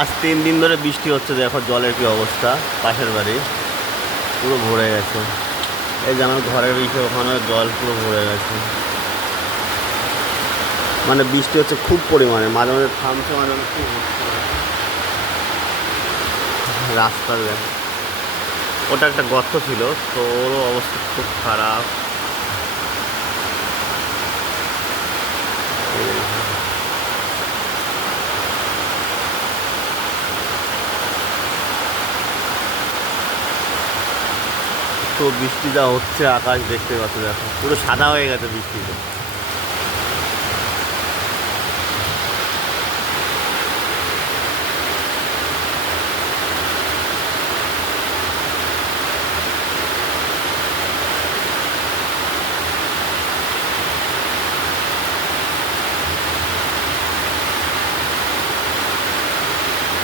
আজ 3 দিন ধরে বৃষ্টি হচ্ছে, দেখো জলের কি অবস্থা। পাশের বাড়ি পুরো ভরে গেছে। এই যে আমার ঘরের বিষে ওখানে জল পুরো ভরে গেছে। মানে বৃষ্টি হচ্ছে খুব পরিমাণে, মাঝে মাঝে থামছে, মাঝে মাঝে খুব হচ্ছে। রাস্তার দেখো, ওটা একটা গর্ত ছিল, তো ওরও অবস্থা খুব খারাপ। তো বৃষ্টি যা হচ্ছে, আকাশ দেখতে পাচ্ছ, দেখো পুরো সাদা হয়ে গেছে বৃষ্টিতে।